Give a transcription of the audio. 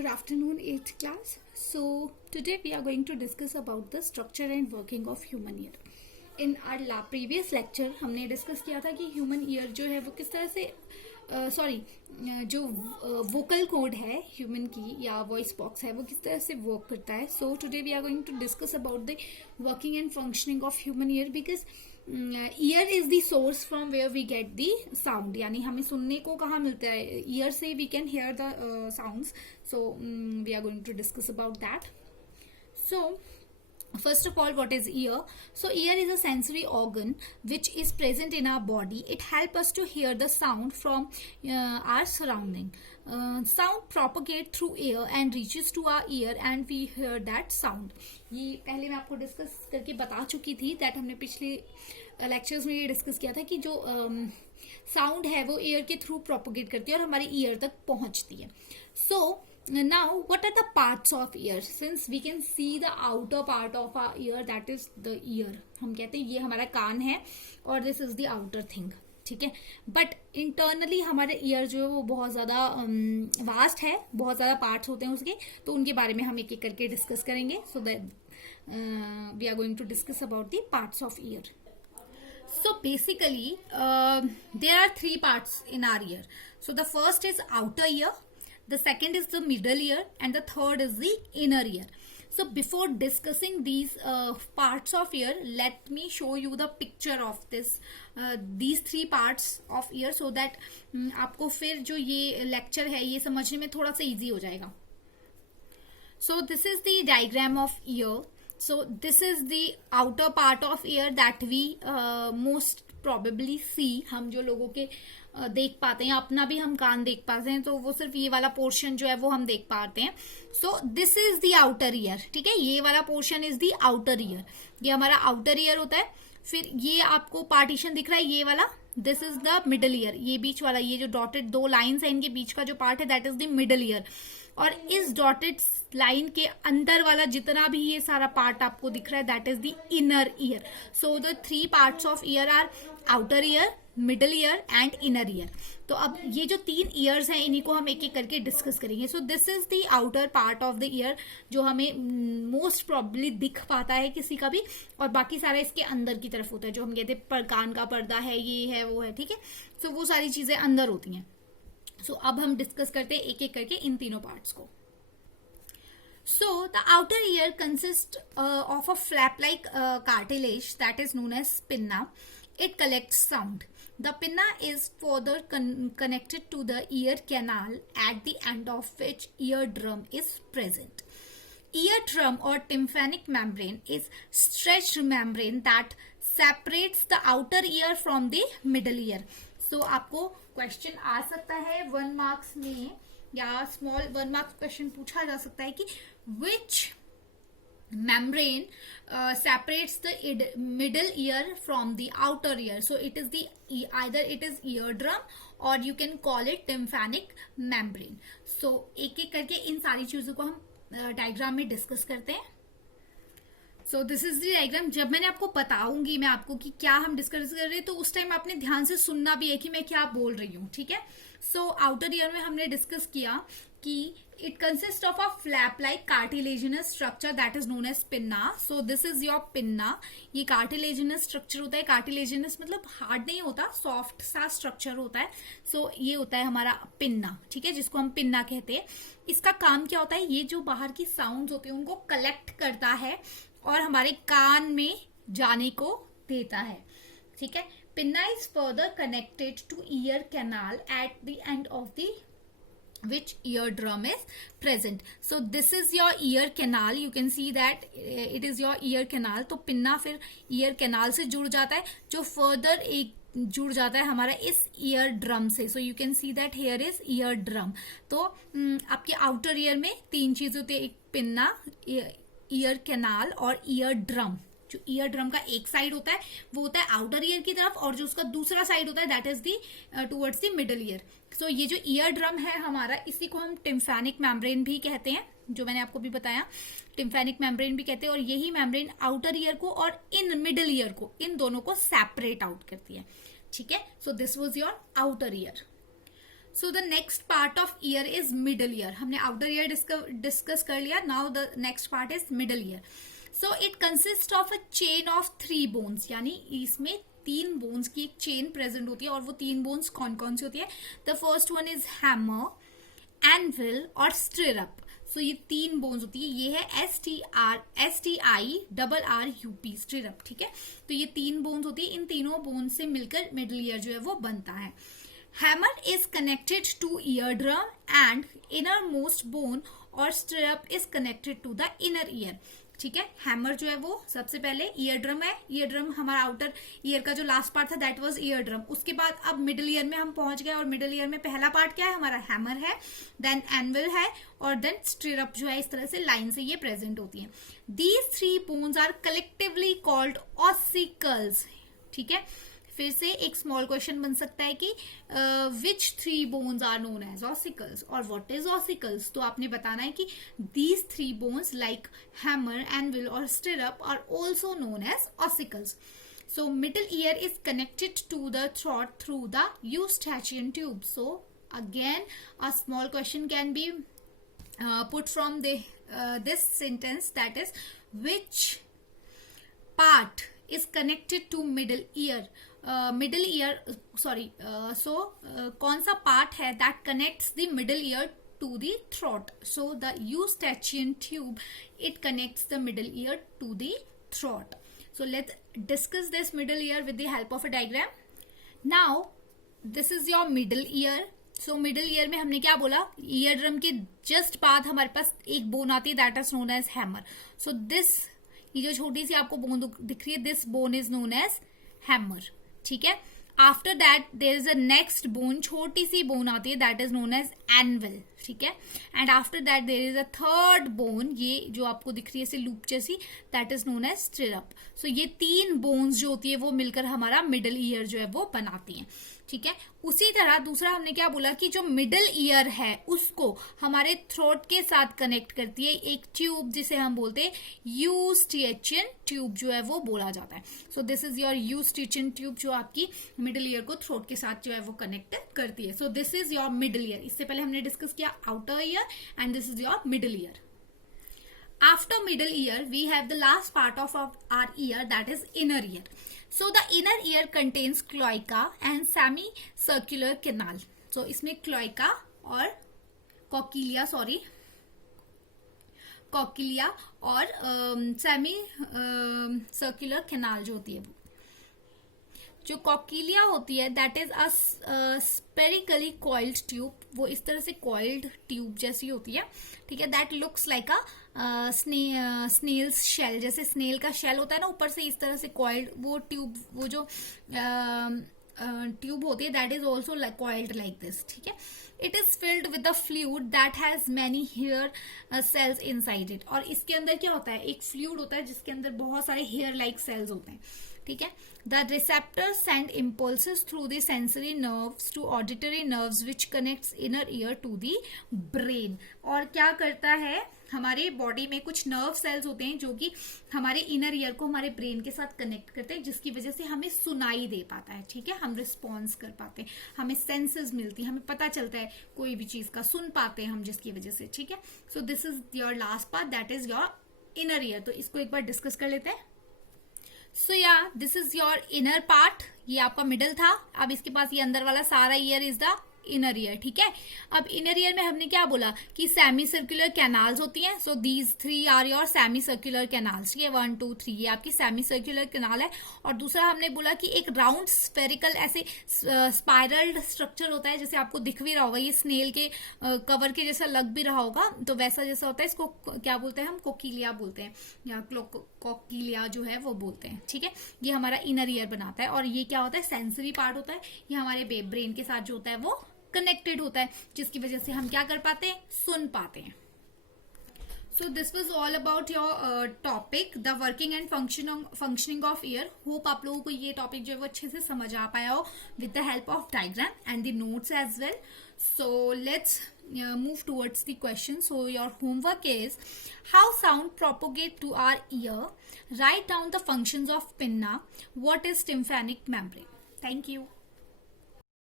Good afternoon, 8th class. So today we are going to discuss about the structure and working of human ear. In our previous lecture हमने discuss किया था कि human ear जो है वो किस तरह से जो वोकल कोड है ह्यूमन की या वॉइस बॉक्स है वो किस तरह से वर्क करता है. So today we are going to discuss about the working and functioning of human ear because ear is the source from where we get the sound. यानी हमें सुनने को कहाँ मिलता है, ईयर से we can hear the sounds. So we are going to discuss about that. So first of all, what is ear? So ear is a sensory organ which is present in our body. It helps us to hear the sound from our surrounding. Sound propagate through air and reaches to our ear and we hear that sound. ये पहले मैं आपको discuss करके बता चुकी थी that हमने पिछले लेक्चर्स में ये डिस्कस किया था कि जो साउंड है वो एयर के थ्रू प्रोपोगेट करती है और हमारे ईयर तक पहुंचती है. सो now what are the parts of ear? Since we can see the outer part of our ear, that is the ear. हम कहते हैं ये हमारा कान है और this is the outer thing. ठीक है, बट इंटरनली हमारे ईयर जो है वो बहुत ज्यादा वास्ट है, बहुत ज्यादा पार्ट्स होते हैं उसके, तो उनके बारे में हम एक एक करके डिस्कस करेंगे. So that we are going to discuss about the parts of ear. So basically there are three parts in our ear. So the first is outer ear, the second is the middle ear, and the third is the inner ear. So before discussing these parts of ear, let me show you the picture of these three parts of ear so that आपको फिर जो ये lecture है ये समझने में थोड़ा सा easy हो जाएगा. So this is the diagram of ear. So this is the outer part of ear that we most probably see. हम जो लोगों के देख पाते हैं, अपना भी हम कान देख पाते हैं, तो वो सिर्फ ये वाला पोर्शन जो है वो हम देख पाते हैं. सो this is the outer ear. ठीक है, ये वाला portion is the outer ear. ये हमारा आउटर ईयर होता है. फिर ये आपको पार्टीशन दिख रहा है ये वाला, this is the middle year. ये बीच वाला, ये जो डॉटेड दो लाइन्स है इनके बीच का जो पार्ट है that is the middle year. और इस डॉटेड लाइन के अंदर वाला जितना भी ये सारा पार्ट आपको दिख रहा है that is the inner ear. So the three parts of ear are outer ear, middle ear and inner ear. तो अब ये जो तीन ईयर्स हैं इन्हीं को हम एक एक करके डिस्कस करेंगे. सो this is the outer part of the year जो हमें मोस्ट प्रॉब्ली दिख पाता है किसी का भी, और बाकी सारा इसके अंदर की तरफ होता है जो हम कहते हैं कान का पर्दा है, ये है वो है. ठीक है, सो वो सारी चीजें अंदर होती हैं. सो अब हम डिस्कस करते हैं एक एक करके इन तीनों पार्ट्स को. So the outer ear consists of a flap-like cartilage that is known as pinna. It collects sound. The pinna is further connected to the ear canal at the end of which eardrum is present. Eardrum or tympanic membrane is stretched membrane that separates the outer ear from the middle ear. So आपको question आ सकता है 1 marks में या small 1 marks question पूछा जा सकता है कि which membrane separates the middle ear from the outer ear. So it is either it is eardrum or you can call it tympanic membrane. So एक एक करके इन सारी चीजों को हम डायग्राम में डिस्कस करते हैं. सो दिस इज द डायग्राम. जब मैंने आपको बताऊंगी मैं आपको कि क्या हम डिस्कस कर रहे हैं तो उस टाइम आपने ध्यान से सुनना भी है कि मैं क्या बोल रही हूँ. ठीक है, सो आउटर ईयर में हमने डिस्कस किया कि it consist of a flap like cartilaginous structure that is known as pinna. So this is your pinna. ये कार्टिलेजिनस स्ट्रक्चर होता है. कार्टिलेजिनस मतलब हार्ड नहीं होता, सॉफ्ट सा स्ट्रक्चर होता है. सो ये होता है हमारा पिन्ना. ठीक है, जिसको हम पिन्ना कहते हैं. इसका काम क्या होता है, ये जो बाहर की साउंड होते हैं उनको कलेक्ट करता है और हमारे कान में जाने को देता है. ठीक है, pinna is further connected to ear canal at the end of the which eardrum is present. So this is your ear canal. You can see that it is your ear canal. तो pinna फिर ear canal से जुड़ जाता है जो further एक जुड़ जाता है हमारा इस ईयर ड्रम से. So you can see that here is ear drum. तो आपके आउटर ईयर में तीन चीज होती है, एक पिन्ना, ईयर कैनाल और ईयर ड्रम. जो ईयर ड्रम का एक साइड होता है वो होता है आउटर ईयर की तरफ और जो उसका दूसरा साइड होता है that is the towards the middle ear. So ये जो ईयर ड्रम है हमारा, इसी को हम टिम्फैनिक मेम्ब्रेन भी कहते हैं, जो मैंने आपको भी बताया. टिम्फैनिक मेम्ब्रेन भी कहते हैं. और यही मेम्ब्रेन आउटर ईयर को और इन मिडल ईयर को, इन दोनों को सेपरेट आउट करती है. ठीक है, so this was your outer ear. So the next part of year is middle ear. हमने आउटर ईयर डिस्कस कर लिया. Now the next part is middle ear. So it consist of a chain of 3 bones, यानी इसमें 3 bones की एक chain present होती है. और वो 3 बोन्स कौन कौन सी होती है? The first one is hammer, anvil और स्टिरअप. सो ये 3 बोन्स होती है. ये है STIRRUP, स्टिरअप. ठीक है, तो ये 3 बोन्स होती है. इन तीनों बोन्स से मिलकर मिडल ईयर जो है वो बनता है. Hammer is connected to eardrum and innermost bone or stirrup is connected to the inner ear. ठीक है, हैमर जो है वो सबसे पहले ईयर ड्रम है. ईयर ड्रम हमारा आउटर ईयर का जो लास्ट पार्ट था दैट वाज ईयर ड्रम. उसके बाद अब मिडिल ईयर में हम पहुंच गए और मिडिल ईयर में पहला पार्ट क्या है? हमारा हैमर है, देन एनविल है और देन स्टिरअप जो है. इस तरह से लाइन से ये प्रेजेंट होती है. These 3 bones are collectively called ossicles. ठीक है, फिर से एक स्मॉल क्वेश्चन बन सकता है कि which 3 bones are known as ossicles और व्हाट इज ऑसिकल्स. तो आपने बताना है कि these 3 bones like hammer, anvil और stirrup are also known as ossicles. So middle ear is connected to the throat through the eustachian tube. So again a small question can be put from this sentence, that is which part is connected to middle ear. कौन सा part है that connects the middle ear to the throat? So the eustachian tube, it connects the middle ear to the throat. So let's discuss this middle ear with the help of a diagram. Now this is your middle ear. So middle ear में हमने क्या बोला? Ear drum के just बाद हमारे पास एक bone आती है that is known as hammer. So this, ये जो छोटी सी आपको बोन दिख रही है, this bone is known as hammer. ठीक है, after that there is a next bone, छोटी सी बोन आती है that is known as anvil. ठीक है, and after that there is a third bone, ये जो आपको दिख रही है लूप जैसी, that is known as stirrup. So ये 3 बोन्स जो होती है वो मिलकर हमारा मिडिल ईयर जो है वो बनाती हैं. ठीक है, उसी तरह दूसरा हमने क्या बोला कि जो मिडिल ईयर है उसको हमारे थ्रोट के साथ कनेक्ट करती है एक ट्यूब जिसे हम बोलते हैं यूस्टैचियन ट्यूब जो है वो बोला जाता है. So this is your eustachian tube जो आपकी मिडिल ईयर को थ्रोट के साथ जो है वो कनेक्ट करती है. So this is your middle ear. इससे पहले हमने डिस्कस किया outer ear and this is your middle ear. After middle ear, we have the last part of our ear, that is inner ear. So the inner ear contains cloaca and semicircular canal. So इसमें cloaca और cochlea और semicircular canal जो होती है वो. जो कॉकिलिया होती है that is a spherically coiled tube. वो इस तरह से कॉइल्ड ट्यूब जैसी होती है. ठीक है, that looks like a snail's shell. जैसे स्नेल का शेल होता है ना, ऊपर से इस तरह से कॉइल्ड वो ट्यूब, वो जो ट्यूब होती है that is also coiled like this. ठीक है, it is filled with a fluid that has many hair cells inside it. और इसके अंदर क्या होता है? एक फ्लूइड होता है जिसके अंदर बहुत सारे हेयर लाइक सेल्स होते हैं. ठीक है, the receptors send impulses through the sensory nerves to auditory nerves which connects inner ear to the brain. और क्या करता है? हमारे बॉडी में कुछ नर्व सेल्स होते हैं जो कि हमारे इनर ईयर को हमारे ब्रेन के साथ कनेक्ट करते हैं, जिसकी वजह से हमें सुनाई दे पाता है. ठीक है, हम रिस्पॉन्स कर पाते हैं, हमें सेंसेस मिलती है, हमें पता चलता है कोई भी चीज का, सुन पाते हैं हम जिसकी वजह से. ठीक है, so this is your last part that is your inner ear. तो इसको एक बार डिस्कस कर लेते हैं. सो या this is your inner part. ये आपका मिडल था. अब इसके पास ये अंदर वाला सारा year is the inner year. ठीक है, अब इनर ईयर में हमने क्या बोला कि सेमी सर्कुलर कैनाल्स होती हैं. So these 3 are your semi circular canals. ठीक है, 1 2 3 ये आपकी सेमी सर्कुलर कैनाल है. और दूसरा हमने बोला कि एक राउंड स्फेरिकल ऐसे स्पाइरल्ड स्ट्रक्चर होता है, जैसे आपको दिख भी रहा होगा, ये स्नेल के कवर के जैसा लग भी रहा होगा, तो वैसा जैसा होता है. इसको क्या बोलते हैं? हम कोकिलिया बोलते हैं या कॉकिलिया जो है वो बोलते हैं. ठीक है, ये हमारा इनर ईयर बनाता है. और ये क्या होता है? सेंसरी पार्ट होता है. ये हमारे ब्रेन के साथ जो होता है वो कनेक्टेड होता है, जिसकी वजह से हम क्या कर पाते हैं? सुन पाते हैं. So this was all about your topic, the working and functioning of year. Hope आप लोगों को ये टॉपिक जो है वो अच्छे से समझ आ पाया हो with the help of diagram and the notes as well. So let's move towards the question. So your homework is how sound propagate to our ear. Write down the functions of pinna. What is tympanic membrane? Thank you.